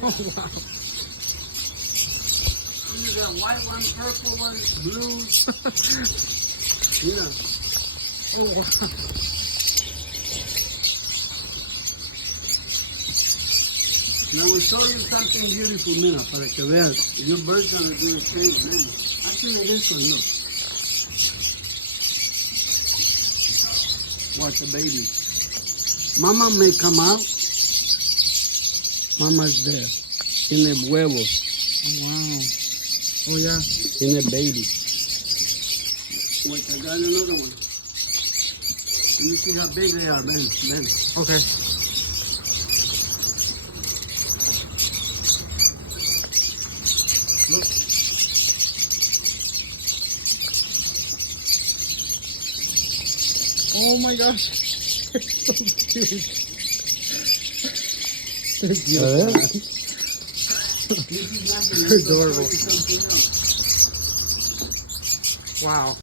Oh, wow. You got white one, purple one, blue. Yeah. Oh, wow. Now we'll show you something beautiful, mira, para que vean. Your bird's gonna do the same, really. Actually, this one, look. Watch the baby. Mama may come out. Mama's there. Tiene huevos. Oh, wow. Oh, yeah. Tiene baby. Wait, I got another one. Let me see how big they are, man. Okay. Look. Oh my gosh. So cute. They're beautiful. This is nothing. Adorable. Wow.